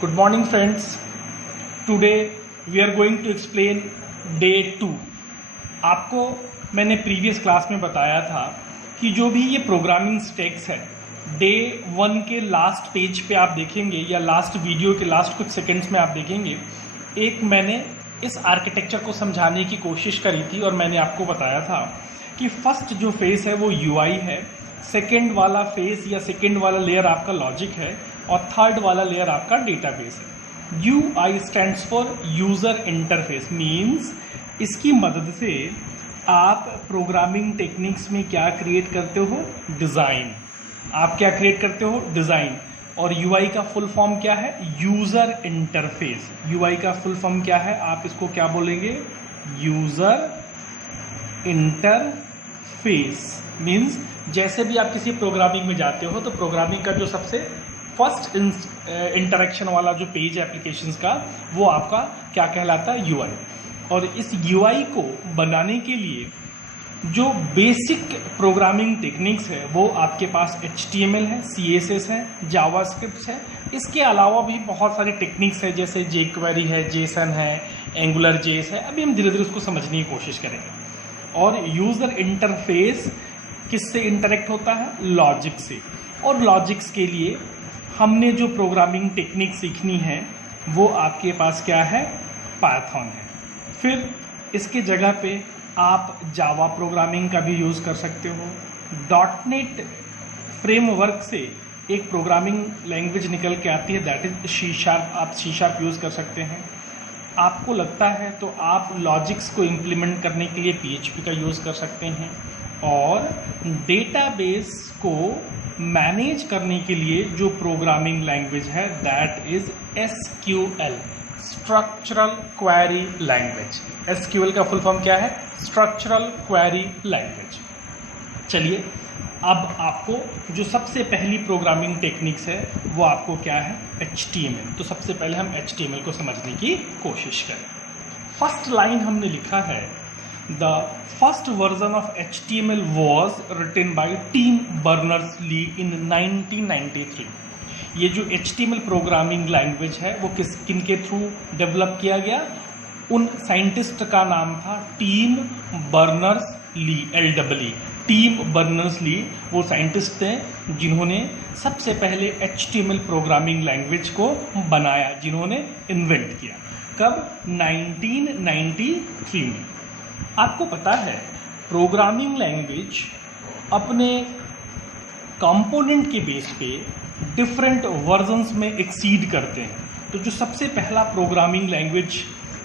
Good morning friends. Today we are going to explain day 2. आपको मैंने previous class में बताया था कि जो भी ये प्रोग्रामिंग स्टेक्स है डे 1 के लास्ट पेज पे आप देखेंगे या लास्ट वीडियो के लास्ट कुछ सेकंड्स में आप देखेंगे, एक मैंने इस आर्किटेक्चर को समझाने की कोशिश करी थी और मैंने आपको बताया था कि फर्स्ट जो फेस है वो यूआई है, सेकेंड वाला फेस या सेकेंड वाला लेयर आपका लॉजिक है और थर्ड वाला लेयर आपका डेटाबेस है। UI stands for user interface, means इसकी मदद से आप प्रोग्रामिंग टेक्निक्स में क्या क्रिएट करते हो, डिज़ाइन। आप क्या क्रिएट करते हो, डिज़ाइन। और UI का फुल फॉर्म क्या है, यूज़र इंटरफेस। UI का फुल फॉर्म क्या है, आप इसको क्या बोलेंगे, यूज़र इंटरफेस। मीन्स जैसे भी आप किसी प्रोग्रामिंग में जाते हो तो प्रोग्रामिंग का जो सबसे फर्स्ट इंटरेक्शन वाला जो पेज है एप्लीकेशंस का, वो आपका क्या कहलाता है, UI। और इस UI को बनाने के लिए जो बेसिक प्रोग्रामिंग टेक्निक्स है वो आपके पास HTML है, CSS है, जावास्क्रिप्ट है। इसके अलावा भी बहुत सारी टेक्निक्स है जैसे jQuery है, JSON है, AngularJS है। अभी हम धीरे धीरे उसको समझने की कोशिश करेंगे। और यूज़र इंटरफेस किससे इंटरेक्ट होता है, लॉजिक से। और लॉजिक्स के लिए हमने जो प्रोग्रामिंग टेक्निक सीखनी है वो आपके पास क्या है, पाइथन है। फिर इसके जगह पे आप जावा प्रोग्रामिंग का भी यूज़ कर सकते हो। .NET फ्रेमवर्क से एक प्रोग्रामिंग लैंग्वेज निकल के आती है, दैट इज C#। आप C# यूज़ कर सकते हैं। आपको लगता है तो आप लॉजिक्स को इम्प्लीमेंट करने के लिए PHP का यूज़ कर सकते हैं। और डेटाबेस को मैनेज करने के लिए जो प्रोग्रामिंग लैंग्वेज है that is SQL, structural query language. SQL का फुल फॉर्म क्या है, स्ट्रक्चरल क्वेरी लैंग्वेज। चलिए अब आपको जो सबसे पहली प्रोग्रामिंग टेक्निक्स है वो आपको क्या है, HTML। तो सबसे पहले हम HTML को समझने की कोशिश करें। फर्स्ट लाइन हमने लिखा है, The first version of HTML was written by Tim Berners-Lee in 1993। ये जो HTML प्रोग्रामिंग लैंग्वेज है वो किनके थ्रू डेवलप किया गया, उन साइंटिस्ट का नाम था team Berners-Lee, LEE। Team Berners-Lee वो साइंटिस्ट हैं जिन्होंने सबसे पहले HTML प्रोग्रामिंग लैंग्वेज को बनाया, जिन्होंने इन्वेंट किया। कब, 1993 में। आपको पता है प्रोग्रामिंग लैंग्वेज अपने कंपोनेंट के बेस पे डिफरेंट वर्जन्स में एक्सीड करते हैं। तो जो सबसे पहला प्रोग्रामिंग लैंग्वेज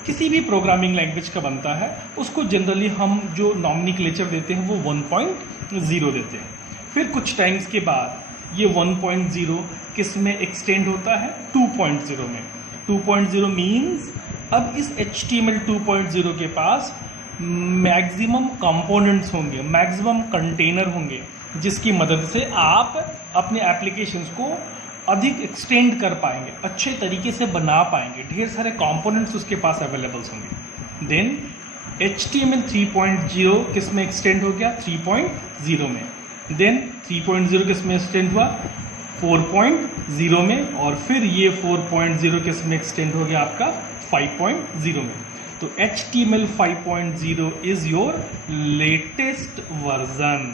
किसी भी प्रोग्रामिंग लैंग्वेज का बनता है उसको जनरली हम जो नॉमिनक्लेचर देते हैं वो 1.0 देते हैं। फिर कुछ टाइम्स के बाद ये 1.0 किस में एक्सटेंड होता है, 2.0 में। 2.0 मीन्स अब इस HTML 2.0 के पास मैक्सिमम कंपोनेंट्स होंगे, मैक्सिमम कंटेनर होंगे, जिसकी मदद से आप अपने एप्लीकेशंस को अधिक एक्सटेंड कर पाएंगे, अच्छे तरीके से बना पाएंगे, ढेर सारे कंपोनेंट्स उसके पास अवेलेबल्स होंगे। देन HTML 3.0 किस में एक्सटेंड हो गया, 3.0 में। देन 3.0 किस में एक्सटेंड हुआ, 4.0 में। और फिर ये 4.0 किस में एक्सटेंड हो गया, आपका 5.0 में। तो HTML 5.0 is your latest version।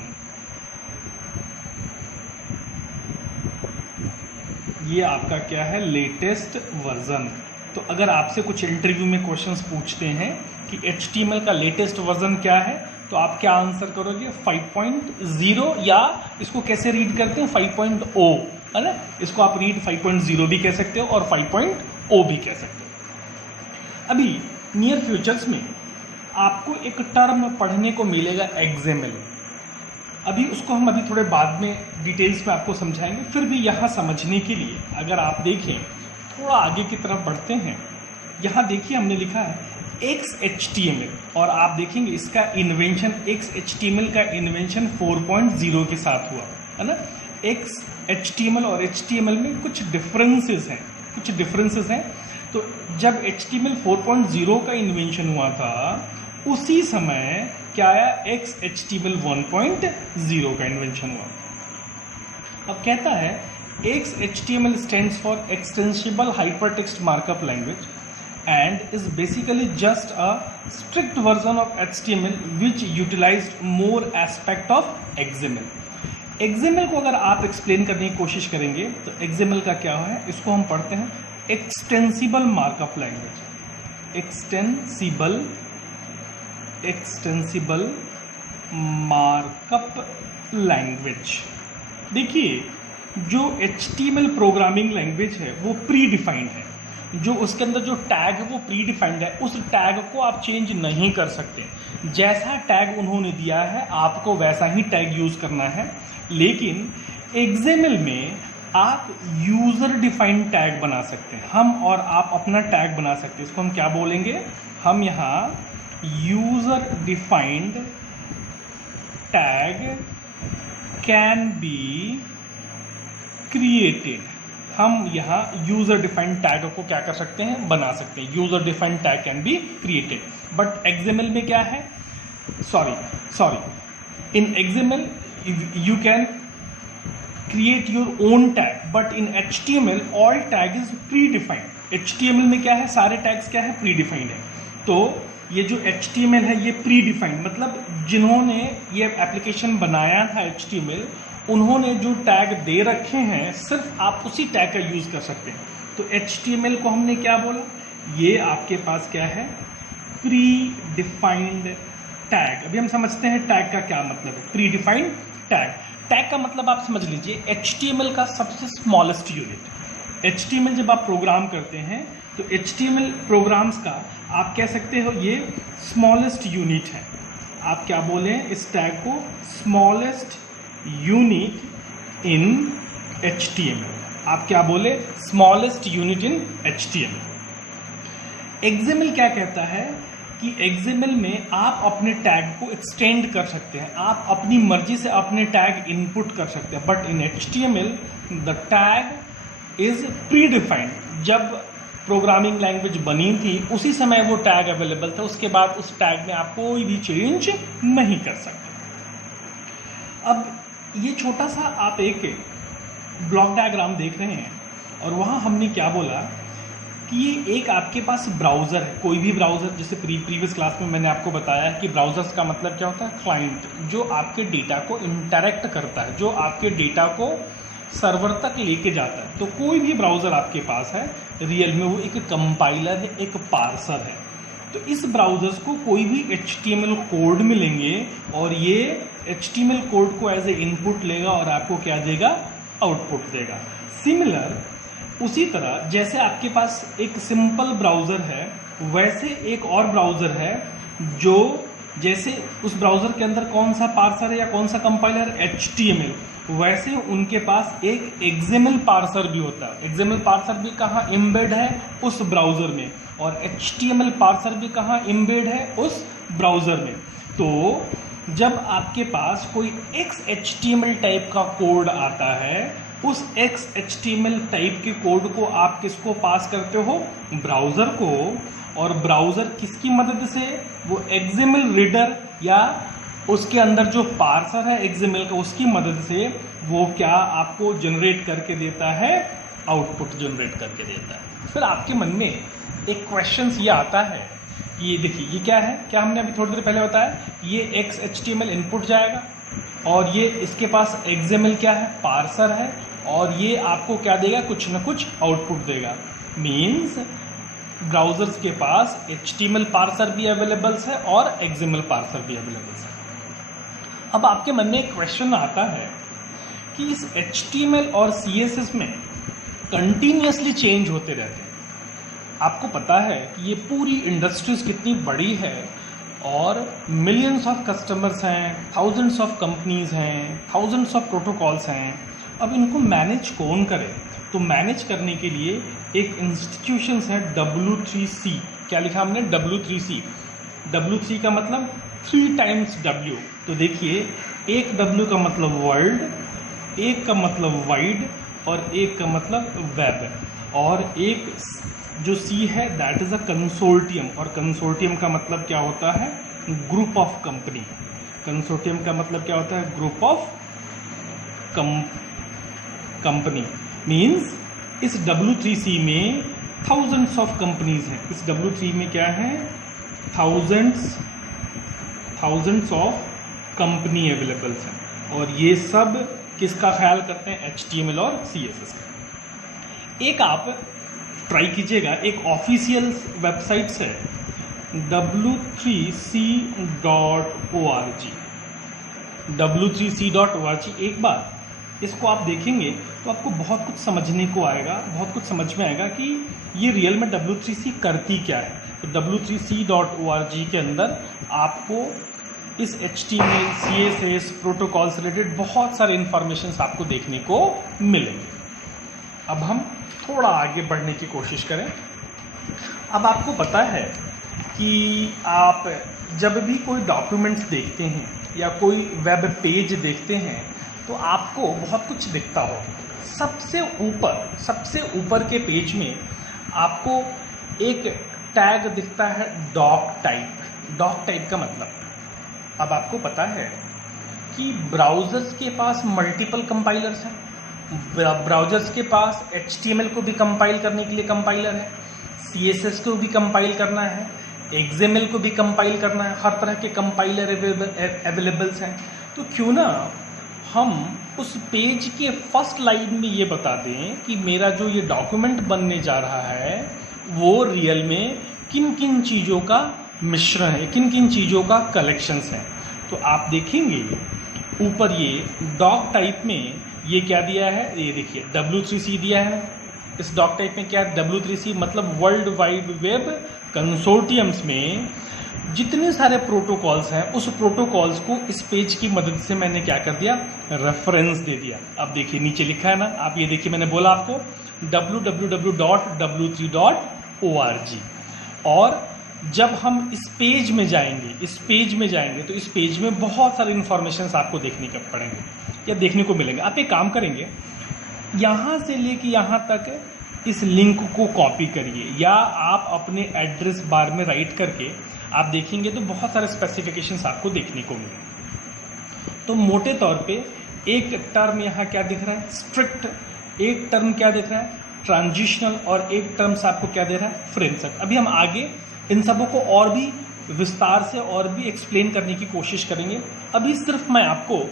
ये आपका क्या है, लेटेस्ट वर्जन। तो अगर आपसे कुछ इंटरव्यू में क्वेश्चंस पूछते हैं कि HTML का लेटेस्ट वर्जन क्या है, तो आप क्या आंसर करोगे, 5.0, या इसको कैसे रीड करते हैं, 5.0, है ना। इसको आप रीड 5.0 भी कह सकते हो और 5.0 भी कह सकते हो। अभी नियर फ्यूचर्स में आपको एक टर्म पढ़ने को मिलेगा, XML। अभी उसको हम अभी थोड़े बाद में डिटेल्स में आपको समझाएंगे। फिर भी यहाँ समझने के लिए अगर आप देखें, थोड़ा आगे की तरफ बढ़ते हैं, यहाँ देखिए हमने लिखा है XHTML। और आप देखेंगे इसका इन्वेंशन, XHTML का इन्वेंशन 4.0 के साथ हुआ, है ना। XHTML और HTML में कुछ डिफरेंसेस हैं। तो जब HTML 4.0 का इन्वेंशन हुआ था उसी समय क्या आया, XHTML 1.0 का इन्वेंशन हुआ। अब कहता है XHTML stands for Extensible Hypertext Markup Language and is basically just a strict version of HTML which utilized more aspect of XML. XML को अगर आप एक्सप्लेन करने की कोशिश करेंगे तो XML का क्या है, इसको हम पढ़ते हैं extensible markup language. Extensible markup language. देखिए, जो HTML प्रोग्रामिंग लैंग्वेज है वो प्री डिफाइंड है, जो उसके अंदर जो टैग है वो प्री डिफाइंड है, उस टैग को आप चेंज नहीं कर सकते। जैसा टैग उन्होंने दिया है आपको वैसा ही टैग यूज़ करना है। लेकिन XML में आप यूज़र डिफाइंड टैग बना सकते हैं, हम और आप अपना टैग बना सकते हैं। इसको हम क्या बोलेंगे, हम यहाँ user defined tag can be created. हम यहाँ यूज़र डिफाइंड टैग को क्या कर सकते हैं, बना सकते हैं। User defined tag can be created. But XML में क्या है, sorry in XML you can create your own tag, but in HTML all tag is predefined। HTML में क्या है, सारे टैग्स क्या है, प्रीडिफाइंड है। तो ये जो HTML है ये प्रीडिफाइंड, मतलब जिन्होंने ये एप्लीकेशन बनाया था HTML, उन्होंने जो टैग दे रखे हैं सिर्फ आप उसी टैग का यूज़ कर सकते हैं। तो HTML को हमने क्या बोला, ये आपके पास क्या है, प्रीडिफाइंड टैग। अभी हम समझते हैं टैग का क्या मतलब है। प्रीडिफाइंड टैग का मतलब आप समझ लीजिए HTML का सबसे स्मॉलेस्ट यूनिट। HTML जब आप प्रोग्राम करते हैं तो HTML प्रोग्राम्स का आप कह सकते हो ये स्मॉलेस्ट यूनिट है। आप क्या बोले इस टैग को, स्मॉलेस्ट यूनिट इन HTML। आप क्या बोले, smallest unit in HTML। XML क्या कहता है कि XML में आप अपने टैग को एक्सटेंड कर सकते हैं, आप अपनी मर्जी से अपने टैग इनपुट कर सकते हैं। But in HTML the tag is pre defined. जब प्रोग्रामिंग लैंग्वेज बनी थी उसी समय वो टैग अवेलेबल था, उसके बाद उस टैग में आप कोई भी चेंज नहीं कर सकते। अब ये छोटा सा आप एक ब्लॉक डायग्राम देख रहे हैं और वहाँ हमने क्या बोला कि ये एक आपके पास ब्राउज़र है, कोई भी ब्राउज़र। जैसे प्रीवियस क्लास में मैंने आपको बताया कि ब्राउज़र्स का मतलब क्या होता है, क्लाइंट, जो आपके डेटा को इंटरैक्ट करता है, जो आपके डेटा को सर्वर तक लेके जाता है। तो कोई भी ब्राउज़र आपके पास है रियल में वो एक कंपाइलर है, एक पार्सर है। तो इस ब्राउज़र्स को कोई भी HTML कोड मिलेंगे और ये HTML कोड को एज ए इनपुट लेगा और आपको क्या देगा, आउटपुट देगा। सिमिलर उसी तरह जैसे आपके पास एक सिंपल ब्राउज़र है, वैसे एक और ब्राउज़र है जो जैसे उस ब्राउज़र के अंदर कौन सा पार्सर है या कौन सा कंपाइलर, HTML, वैसे उनके पास एक XML पार्सर भी होता है। XML पार्सर भी कहाँ एम्बेड है, उस ब्राउज़र में, और HTML पार्सर भी कहाँ एम्बेड है, उस ब्राउज़र में। तो जब आपके पास कोई XHTML टाइप का कोड आता है, उस XHTML टाइप के कोड को आप किसको पास करते हो, ब्राउज़र को, और ब्राउज़र किसकी मदद से, वो XML रीडर या उसके अंदर जो पार्सर है XML का, उसकी मदद से वो क्या आपको जनरेट करके देता है, आउटपुट जनरेट करके देता है। फिर आपके मन में एक क्वेश्चन ये आता है, ये देखिए ये क्या है, क्या हमने अभी थोड़ी देर पहले बताया, ये XHTML इनपुट जाएगा और ये इसके पास XML क्या है, पार्सर है, और ये आपको क्या देगा, कुछ ना कुछ आउटपुट देगा। मीन्स ब्राउज़र्स के पास HTML पार्सर भी अवेलेबल है और XML पार्सर भी अवेलेबल है। अब आपके मन में एक क्वेश्चन आता है कि इस HTML और CSS में कंटिन्यूसली चेंज होते रहते हैं। आपको पता है कि ये पूरी इंडस्ट्रीज कितनी बड़ी है और मिलियंस ऑफ कस्टमर्स हैं, थाउजेंड्स ऑफ कंपनीज हैं, थाउजेंड्स ऑफ प्रोटोकॉल्स हैं। अब इनको मैनेज कौन करे, तो मैनेज करने के लिए एक इंस्टीट्यूशन है W3C। क्या लिखा हमने, W3C। W3 का मतलब 3 टाइम्स W। तो देखिए, एक W का मतलब वर्ल्ड, एक का मतलब वाइड और एक का मतलब वेब, और एक जो C है दैट इज़ अ कंसोर्टियम, और कंसोर्टियम का मतलब क्या होता है, ग्रुप ऑफ कंपनी। कंसोर्टियम का मतलब क्या होता है, ग्रुप ऑफ कंपनी। मीन्स इस W3C में थाउजेंड्स ऑफ कंपनीज हैं। इस W3 में क्या है, थाउजेंड्स ऑफ कंपनी अवेलेबल्स हैं, और ये सब किसका ख्याल करते हैं, HTML और CSS का। एक आप ट्राई कीजिएगा, एक ऑफिशियल वेबसाइट है w3c.org, w3c.org। एक बार इसको आप देखेंगे तो आपको बहुत कुछ समझने को आएगा, बहुत कुछ समझ में आएगा कि ये रियल में W3C करती क्या है। तो w3c.org के अंदर आपको इस HTML, CSS, प्रोटोकॉल से रिलेटेड बहुत सारे इंफॉर्मेशन आपको देखने को मिलेंगे। अब हम थोड़ा आगे बढ़ने की कोशिश करें। अब आपको पता है कि आप जब भी कोई डॉक्यूमेंट्स देखते हैं या कोई वेब पेज देखते हैं तो आपको बहुत कुछ दिखता हो। सबसे ऊपर के पेज में आपको एक टैग दिखता है डॉक टाइप का मतलब। अब आपको पता है कि ब्राउज़र्स के पास मल्टीपल कंपाइलर्स हैं। ब्राउज़र्स के पास HTML को भी कंपाइल करने के लिए कंपाइलर है, CSS को भी कंपाइल करना है, XML को भी कंपाइल करना है, हर तरह के कंपाइलर अवेलेबल्स हैं। तो क्यों ना हम उस पेज के फर्स्ट लाइन में ये बता दें कि मेरा जो ये डॉक्यूमेंट बनने जा रहा है वो रियल में किन किन चीज़ों का मिश्रण है, किन किन चीज़ों का कलेक्शंस है। तो आप देखेंगे ऊपर ये डॉक टाइप में ये क्या दिया है, ये देखिए W3C दिया है। इस डॉक टाइप में क्या है, W3C मतलब वर्ल्ड वाइड वेब कंसोर्टियम्स में जितने सारे प्रोटोकॉल्स हैं उस प्रोटोकॉल्स को इस पेज की मदद से मैंने क्या कर दिया, रेफरेंस दे दिया। अब देखिए नीचे लिखा है ना, आप ये देखिए, मैंने बोला आपको www.w3.org। और जब हम इस पेज में जाएंगे तो इस पेज में बहुत सारे इंफॉर्मेशन आपको देखने को पड़ेंगे या देखने को मिलेंगे। आप एक काम करेंगे, यहाँ से लेके यहाँ तक इस लिंक को कॉपी करिए या आप अपने एड्रेस बार में राइट करके आप देखेंगे तो बहुत सारे स्पेसिफिकेशंस आपको देखने को मिलेंगे। तो मोटे तौर पे एक टर्म यहाँ क्या दिख रहा है, स्ट्रिक्ट, एक टर्म क्या दिख रहा है, ट्रांजिशनल, और एक टर्म से आपको क्या दे रहा है, फ्रेमवर्क। अभी हम आगे इन सबों को और भी विस्तार से और भी एक्सप्लेन करने की कोशिश करेंगे। अभी सिर्फ मैं आपको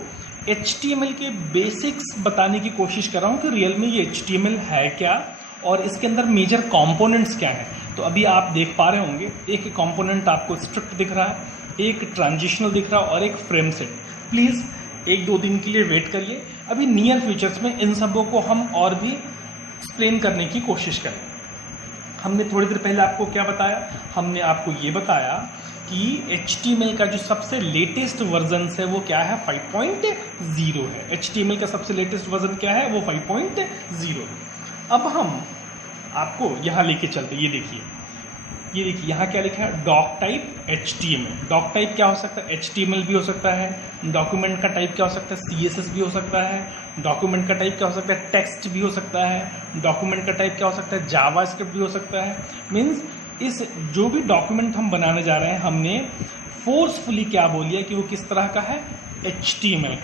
HTML के बेसिक्स बताने की कोशिश कर रहा हूँ कि रियल में ये HTML है क्या और इसके अंदर मेजर कंपोनेंट्स क्या हैं। तो अभी आप देख पा रहे होंगे एक कंपोनेंट आपको स्ट्रिक्ट दिख रहा है, एक ट्रांजिशनल दिख रहा है और एक फ्रेम सेट। प्लीज़ 1-2 दिन के लिए वेट करिए, अभी नियर फ्यूचर्स में इन सबों को हम और भी एक्सप्लेन करने की कोशिश करें। हमने थोड़ी देर पहले आपको क्या बताया, हमने आपको ये बताया कि HTML का जो सबसे लेटेस्ट वर्जन है वो क्या है, 5.0 है। HTML का सबसे लेटेस्ट वर्जन क्या है, वो 5.0। अब हम आपको यहाँ लेके चलते, ये देखिए यहाँ क्या लिखा है, doctype HTML। Doctype क्या हो सकता है, HTML भी हो सकता है। डॉक्यूमेंट का टाइप क्या हो सकता है, CSS भी हो सकता है। डॉक्यूमेंट का टाइप क्या हो सकता है, टेक्स्ट भी हो सकता है। डॉक्यूमेंट का टाइप क्या हो सकता है, जावास्क्रिप्ट भी हो सकता है। मीन्स इस जो भी डॉक्यूमेंट हम बनाने जा रहे हैं हमने फोर्सफुली क्या बोल दिया कि वो किस तरह का है, HTML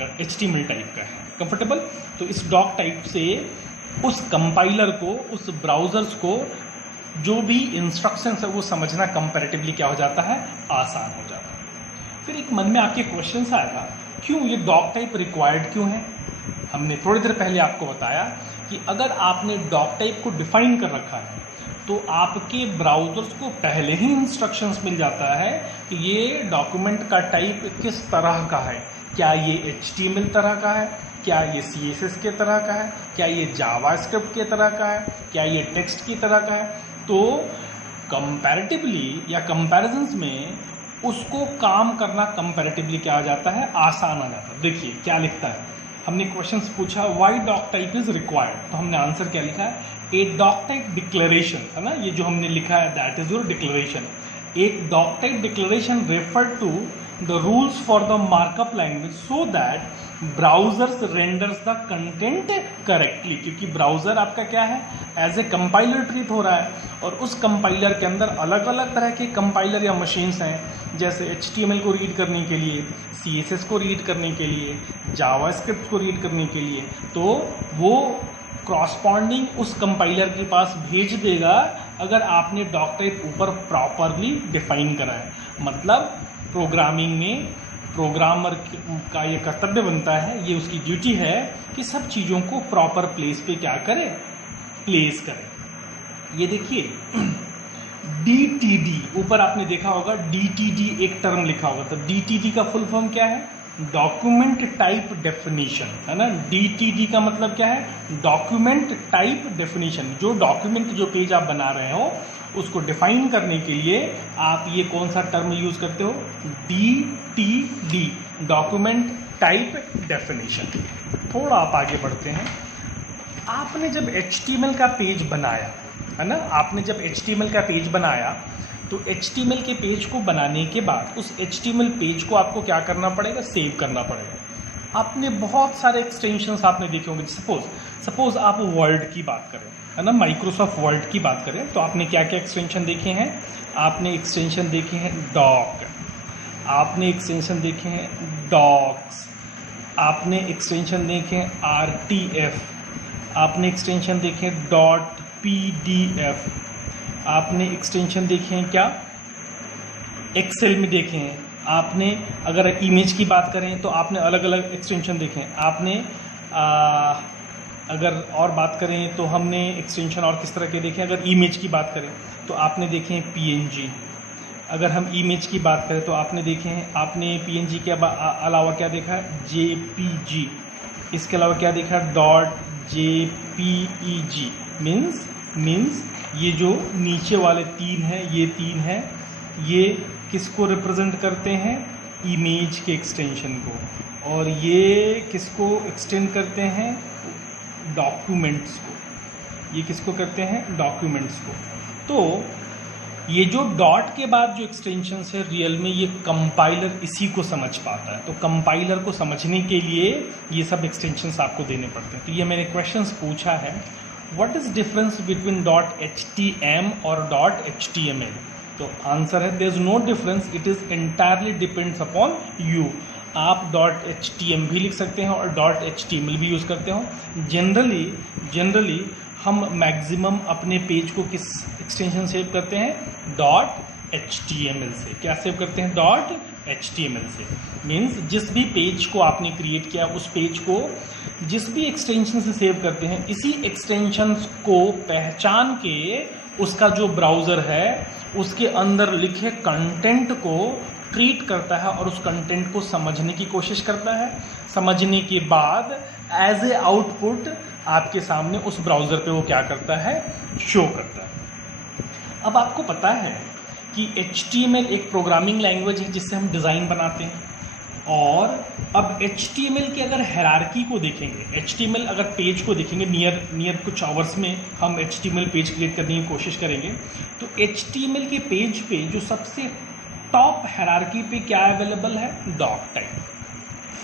टाइप का है। कंफर्टेबल। तो इस डॉक टाइप से उस कंपाइलर को, उस ब्राउज़र्स को जो भी इंस्ट्रक्शंस है वो समझना कंपैरेटिवली क्या हो जाता है, आसान हो जाता है। फिर एक मन में आपके क्वेश्चन आएगा, क्यों ये डॉक टाइप रिक्वायर्ड क्यों है। हमने थोड़ी देर पहले आपको बताया कि अगर आपने डॉक टाइप को डिफाइन कर रखा है तो आपके ब्राउज़र्स को पहले ही इंस्ट्रक्शंस मिल जाता है कि ये डॉक्यूमेंट का टाइप किस तरह का है। क्या ये HTML तरह का है, क्या ये CSS के तरह का है, क्या ये जावास्क्रिप्ट के तरह का है, क्या ये टेक्स्ट की तरह का है। तो कंपैरेटिवली या कंपैरिजन्स में उसको काम करना कंपैरेटिवली क्या आ जाता है, आसान आ जाता है। देखिए क्या लिखता है, हमने क्वेश्चंस पूछा why doctype is required, तो हमने आंसर क्या लिखा है, ए डॉक टाइप डिक्लेरेशन, है ना, ये जो हमने लिखा है दैट इज योर डिक्लेरेशन। एक doctype declaration refer to the rules for the markup language so that browsers renders the content correctly, क्योंकि ब्राउजर आपका क्या है, एज ए कंपाइलर ट्रीट हो रहा है और उस कंपाइलर के अंदर अलग अलग तरह के कंपाइलर या मशीन्स हैं, जैसे HTML को रीड करने के लिए, CSS को रीड करने के लिए, जावास्क्रिप्ट को रीड करने के लिए। तो वो क्रॉसपॉन्डिंग उस कंपाइलर के पास भेज देगा अगर आपने डॉक टाइप ऊपर प्रॉपरली डिफाइन करा है। मतलब प्रोग्रामिंग में प्रोग्रामर का ये कर्तव्य बनता है, ये उसकी ड्यूटी है कि सब चीज़ों को प्रॉपर प्लेस पे क्या करे, प्लेस करे। ये देखिए DTD, ऊपर आपने देखा होगा DTD एक टर्म लिखा होगा, तो DTD का फुल फॉर्म क्या है, डॉक्यूमेंट टाइप डेफिनेशन, है ना। DTD का मतलब क्या है, डॉक्यूमेंट टाइप डेफिनेशन। जो डॉक्यूमेंट जो पेज आप बना रहे हो उसको डिफाइन करने के लिए आप ये कौन सा टर्म यूज करते हो, DTD, डॉक्यूमेंट टाइप डेफिनेशन। थोड़ा आप आगे बढ़ते हैं। आपने जब HTML का पेज बनाया, है ना, आपने जब HTML का पेज बनाया तो HTML के पेज को बनाने के बाद उस HTML पेज को आपको क्या करना पड़ेगा, सेव करना पड़ेगा। आपने बहुत सारे एक्सटेंशंस आपने देखे होंगे। सपोज आप वर्ड की बात करें, है ना, माइक्रोसॉफ्ट वर्ड की बात करें, तो आपने क्या क्या एक्सटेंशन देखे हैं, आपने एक्सटेंशन देखे हैं डॉक, आपने एक्सटेंशन देखे हैं डॉक्स, आपने एक्सटेंशन देखे हैं RTF, आपने एक्सटेंशन देखे हैं .PDF, आपने एक्सटेंशन देखे हैं क्या, एक्सेल में देखे हैं। आपने अगर इमेज की बात करें तो आपने अलग अलग एक्सटेंशन देखे हैं। आपने अगर और बात करें तो हमने एक्सटेंशन और किस तरह के देखे हैं। अगर इमेज की बात करें तो आपने देखे हैं PNG। अगर हम इमेज की बात करें तो आपने देखे हैं, आपने PNG के अलावा क्या देखा है, JPG। इसके अलावा क्या देखा, .jpeg। मीन्स ये जो नीचे वाले तीन हैं, ये तीन हैं, ये किसको रिप्रेजेंट करते हैं, इमेज के एक्सटेंशन को, और ये किसको एक्सटेंड करते हैं, डॉक्यूमेंट्स को। ये किसको करते हैं, डॉक्यूमेंट्स को। तो ये जो डॉट के बाद जो एक्सटेंशंस है, रियल में ये कंपाइलर इसी को समझ पाता है। तो कंपाइलर को समझने के लिए ये सब एक्सटेंशंस आपको देने पड़ते हैं। तो ये मैंने क्वेश्चंस पूछा है, what is difference between .htm और .html। तो आंसर है, there is no difference, it is entirely depends upon you. आप .htm भी लिख सकते हैं और .html भी यूज़ करते हो। जनरली हम मैक्सिमम अपने पेज को किस एक्सटेंशन सेव करते हैं, .html से। क्या सेव करते हैं, .html से। मीन्स जिस भी पेज को आपने क्रिएट किया उस पेज को जिस भी एक्सटेंशन से सेव करते हैं, इसी एक्सटेंशन को पहचान के उसका जो ब्राउज़र है उसके अंदर लिखे कंटेंट को ट्रीट करता है और उस कंटेंट को समझने की कोशिश करता है। समझने के बाद एज ए आउटपुट आपके सामने उस ब्राउज़र पे वो क्या करता है, शो करता है। अब आपको पता है कि HTML एक प्रोग्रामिंग लैंग्वेज है जिससे हम डिज़ाइन बनाते हैं। और अब HTML की अगर हायरार्की को देखेंगे, HTML अगर पेज को देखेंगे, नियर कुछ आवर्स में हम HTML पेज क्रिएट करने की कोशिश करेंगे, तो HTML के पेज पे जो सबसे टॉप हायरार्की पे क्या अवेलेबल है, डॉक टाइप।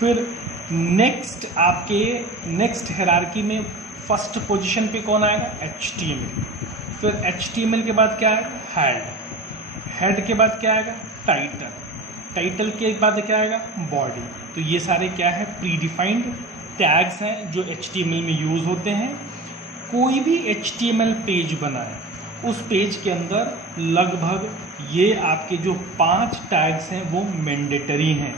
फिर नेक्स्ट हायरार्की में फर्स्ट पोजीशन पे कौन आएगा, HTML। फिर HTML के बाद क्या है, हेड के बाद क्या आएगा, टाइटल के बाद क्या आएगा, बॉडी। तो ये सारे क्या है, प्री डिफाइंड टैग्स हैं जो HTML में यूज़ होते हैं। कोई भी HTML पेज बनाए उस पेज के अंदर लगभग ये आपके जो 5 टैग्स हैं वो मैंडेटरी हैं।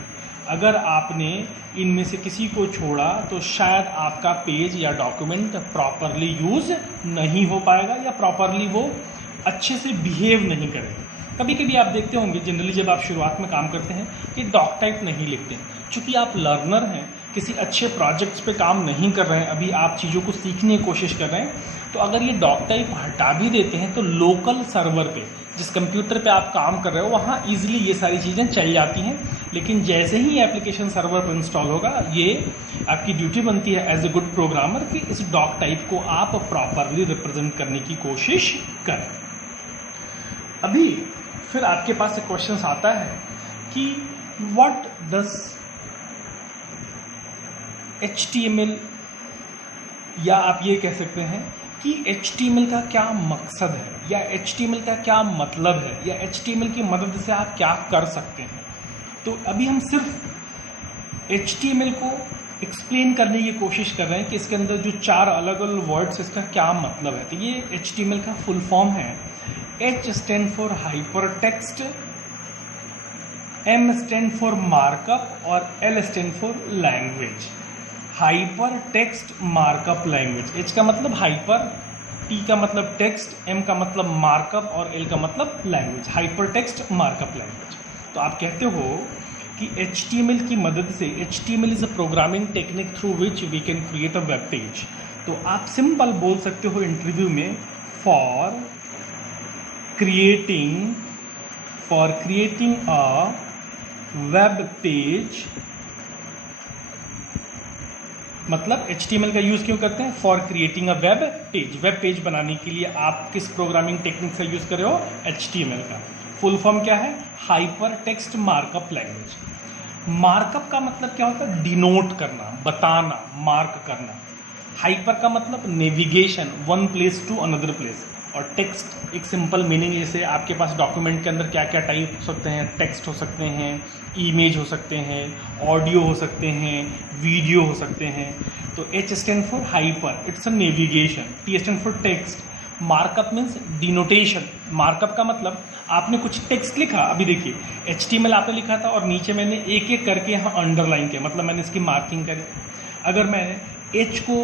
अगर आपने इनमें से किसी को छोड़ा तो शायद आपका पेज या डॉक्यूमेंट प्रॉपरली यूज़ नहीं हो पाएगा या प्रॉपरली वो अच्छे से बिहेव नहीं करेगा। कभी कभी आप देखते होंगे, जनरली जब आप शुरुआत में काम करते हैं कि डॉक टाइप नहीं लिखते, चूँकि आप लर्नर हैं, किसी अच्छे प्रोजेक्ट्स पे काम नहीं कर रहे हैं, अभी आप चीज़ों को सीखने की कोशिश कर रहे हैं, तो अगर ये डॉक टाइप हटा भी देते हैं तो लोकल सर्वर पे, जिस कंप्यूटर पे आप काम कर रहे हो, वहाँ ईजिली ये सारी चीज़ें चल जाती हैं। लेकिन जैसे ही एप्लीकेशन सर्वर पर इंस्टॉल होगा, ये आपकी ड्यूटी बनती है एज ए गुड प्रोग्रामर कि इस डॉक टाइप को आप प्रॉपरली रिप्रेजेंट करने की कोशिश करें। अभी फिर आपके पास एक क्वेश्चन आता है कि व्हाट डज HTML, या आप ये कह सकते हैं कि HTML का क्या मकसद है, या HTML का क्या मतलब है, या HTML की मदद से आप क्या कर सकते हैं। तो अभी हम सिर्फ HTML को एक्सप्लेन करने की कोशिश कर रहे हैं कि इसके अंदर जो 4 अलग अलग वर्ड्स इसका क्या मतलब है। तो ये HTML का फुल फॉर्म है। H stand for hyper text, M stand for markup और L stand for language. Hyper text markup language. H का मतलब हाइपर, T का मतलब टेक्स्ट, M का मतलब मार्कअप और L का मतलब language. Hyper text markup language. तो आप कहते हो कि HTML की मदद से, HTML is a programming technique through which we can create a web page. तो आप सिंपल बोल सकते हो इंटरव्यू में, for creating a web page. मतलब HTML का यूज़ क्यों करते हैं? For creating a web page. Web page बनाने के लिए आप किस प्रोग्रामिंग टेक्निक का यूज़ कर रहे हो? HTML का। फुल फॉर्म क्या है? Hyper text markup language. Markup का मतलब क्या होता है? डिनोट करना, बताना, मार्क करना। हाइपर का मतलब navigation, one place to another place. और टेक्स्ट एक सिंपल मीनिंग, जैसे आपके पास डॉक्यूमेंट के अंदर क्या क्या टाइप हो सकते हैं? टेक्स्ट हो सकते हैं, इमेज हो सकते हैं, ऑडियो हो सकते हैं, वीडियो हो सकते हैं। तो H stand for hyper, it's a navigation. T stand for text. Markup means denotation. Markup का मतलब आपने कुछ टेक्स्ट लिखा, अभी देखिए HTML आपने लिखा था और नीचे मैंने एक एक करके यहाँ अंडरलाइन किया, मतलब मैंने इसकी मार्किंग करी। अगर मैंने H को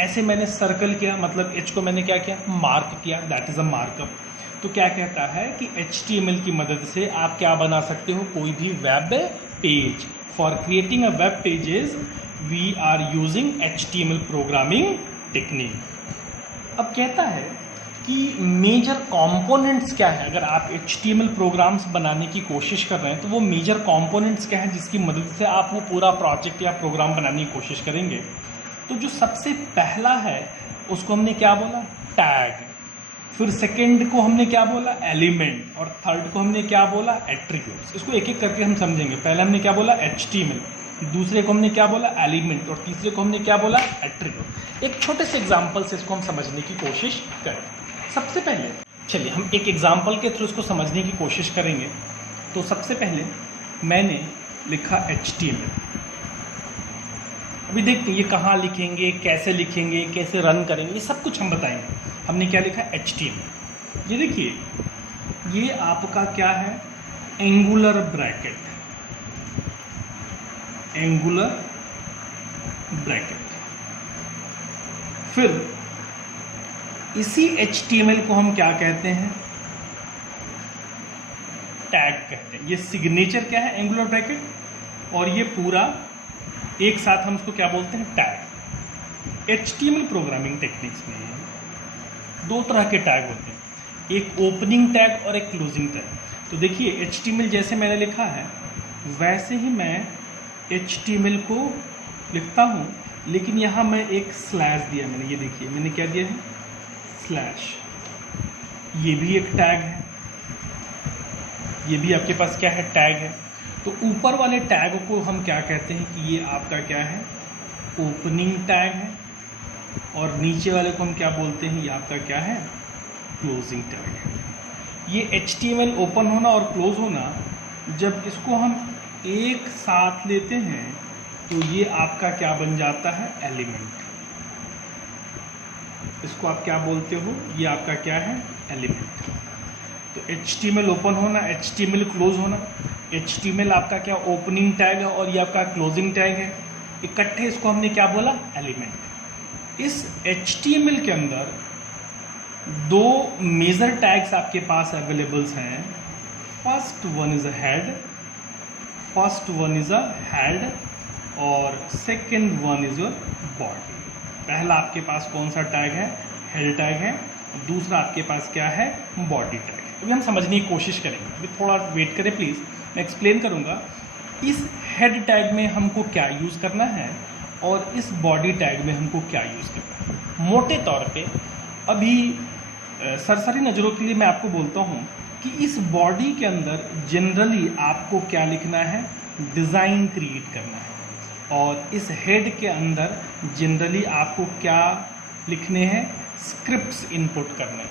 ऐसे मैंने सर्कल किया, मतलब H को मैंने क्या किया? मार्क किया, दैट इज़ अ मार्कअप। तो क्या कहता है कि HTML की मदद से आप क्या बना सकते हो? कोई भी web page. For creating a web pages we are using HTML programming technique. अब कहता है कि मेजर कंपोनेंट्स क्या है। अगर आप HTML प्रोग्राम्स बनाने की कोशिश कर रहे हैं तो वो मेजर कंपोनेंट्स क्या है जिसकी मदद से आप वो पूरा प्रोजेक्ट या प्रोग्राम बनाने की कोशिश करेंगे। तो जो सबसे पहला है उसको हमने क्या बोला? टैग। फिर सेकंड को हमने क्या बोला? एलिमेंट। और थर्ड को हमने क्या बोला? एट्रीब्यूट्स। इसको एक एक करके हम समझेंगे। पहले हमने क्या बोला? HTML। दूसरे को हमने क्या बोला? एलिमेंट। और तीसरे को हमने क्या बोला? एट्रीब्यूट। एक छोटे से एग्जाम्पल से इसको हम समझने की कोशिश करें। सबसे पहले चलिए हम एक एग्जाम्पल के थ्रू इसको समझने की कोशिश करेंगे। तो सबसे पहले मैंने लिखा HTML। अभी देखते हैं ये कहाँ लिखेंगे, कैसे लिखेंगे, कैसे रन करेंगे, ये सब कुछ हम बताएंगे। हमने क्या लिखा? HTML। ये देखिए, ये आपका क्या है? Angular bracket. Angular bracket. फिर इसी HTML को हम क्या कहते हैं? टैग कहते हैं। ये सिग्नेचर क्या है? Angular bracket. और ये पूरा एक साथ हम इसको क्या बोलते हैं? टैग। HTML प्रोग्रामिंग टेक्निक्स में 2 तरह के टैग होते हैं, एक ओपनिंग टैग और एक क्लोजिंग टैग। तो देखिए HTML जैसे मैंने लिखा है वैसे ही मैं HTML को लिखता हूँ, लेकिन यहाँ मैं एक स्लैश दिया मैंने। ये देखिए मैंने क्या दिया है? स्लैश। ये भी एक टैग है, ये भी आपके पास क्या है? टैग है। तो ऊपर वाले टैग को हम क्या कहते हैं कि ये आपका क्या है? ओपनिंग टैग है। और नीचे वाले को हम क्या बोलते हैं? ये आपका क्या है? क्लोजिंग टैग है। ये HTML ओपन होना और क्लोज होना, जब इसको हम एक साथ लेते हैं तो ये आपका क्या बन जाता है? एलिमेंट। इसको आप क्या बोलते हो? ये आपका क्या है? एलिमेंट। तो HTML ओपन होना, HTML क्लोज होना। HTML आपका क्या? ओपनिंग टैग है और ये आपका क्लोजिंग टैग है। इकट्ठे इसको हमने क्या बोला? एलिमेंट। इस HTML के अंदर 2 मेजर टैग्स आपके पास अवेलेबल्स हैं। First one is a head और second one is your body. पहला आपके पास कौन सा टैग है? हेड टैग है। दूसरा आपके पास क्या है? बॉडी टैग है। अभी हम समझने की कोशिश करेंगे, अभी थोड़ा वेट करें प्लीज़, मैं एक्सप्लेन करूँगा। इस हेड टैग में हमको क्या यूज़ करना है और इस बॉडी टैग में हमको क्या यूज़ करना है। मोटे तौर पे अभी सरसरी नज़रों के लिए मैं आपको बोलता हूँ कि इस बॉडी के अंदर जनरली आपको क्या लिखना है? डिज़ाइन क्रिएट करना है। और इस हेड के अंदर जनरली आपको क्या लिखने हैं? स्क्रिप्ट्स इनपुट करने हैं।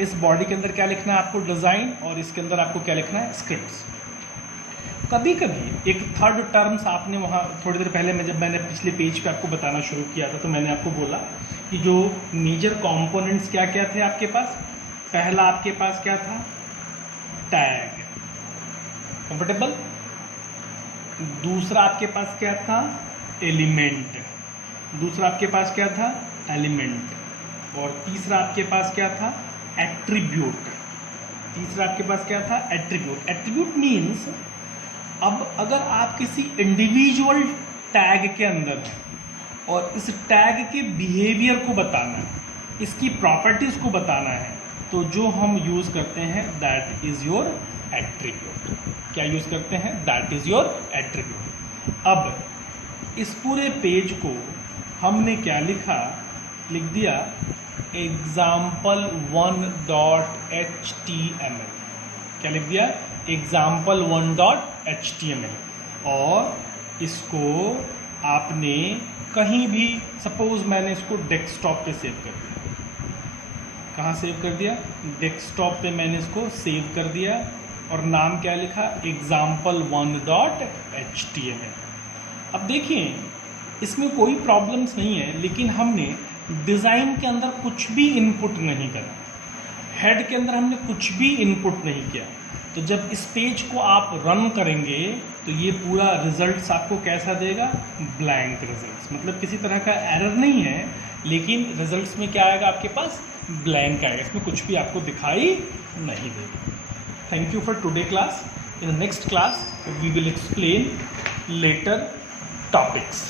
इस बॉडी के अंदर क्या लिखना है आपको? डिज़ाइन। और इसके अंदर आपको क्या लिखना है? स्क्रिप्ट्स। कभी कभी एक थर्ड टर्म्स आपने वहाँ थोड़ी देर पहले जब मैंने पिछले पेज पे आपको बताना शुरू किया था तो मैंने आपको बोला कि जो मेजर कंपोनेंट्स क्या क्या थे आपके पास। पहला आपके पास क्या था, टैग, कंफर्टेबल। दूसरा आपके पास क्या था, एलिमेंट। दूसरा आपके पास क्या था, एलिमेंट। और तीसरा आपके पास क्या था, एट्रीब्यूट। तीसरा आपके पास क्या था, एट्रीब्यूट। एट्रीब्यूट मीन्स अब अगर आप किसी इंडिविजुअल टैग के अंदर हैं और इस टैग के बिहेवियर को बताना है, इसकी प्रॉपर्टीज़ को बताना है, तो जो हम यूज़ करते हैं दैट इज़ योर एट्रीब्यूट। क्या यूज़ करते हैं, दैट इज़ योर एट्रीब्यूट। अब इस पूरे पेज को हमने क्या लिखा, लिख दिया example1.html। क्या लिख दिया, example1.html। और इसको आपने कहीं भी, सपोज मैंने इसको डेस्कटॉप पे सेव कर दिया। कहाँ सेव कर दिया, डेस्कटॉप पे मैंने इसको सेव कर दिया और नाम क्या लिखा, example1.html। अब देखिए इसमें कोई प्रॉब्लम्स नहीं है, लेकिन हमने डिज़ाइन के अंदर कुछ भी इनपुट नहीं करा, हेड के अंदर हमने कुछ भी इनपुट नहीं किया। तो जब इस पेज को आप रन करेंगे तो ये पूरा रिजल्ट्स आपको कैसा देगा, ब्लैंक रिजल्ट्स। मतलब किसी तरह का एरर नहीं है, लेकिन रिजल्ट्स में क्या आएगा आपके पास, ब्लैंक आएगा, इसमें कुछ भी आपको दिखाई नहीं देगा। Thank you for today class. In next class we will explain later topics।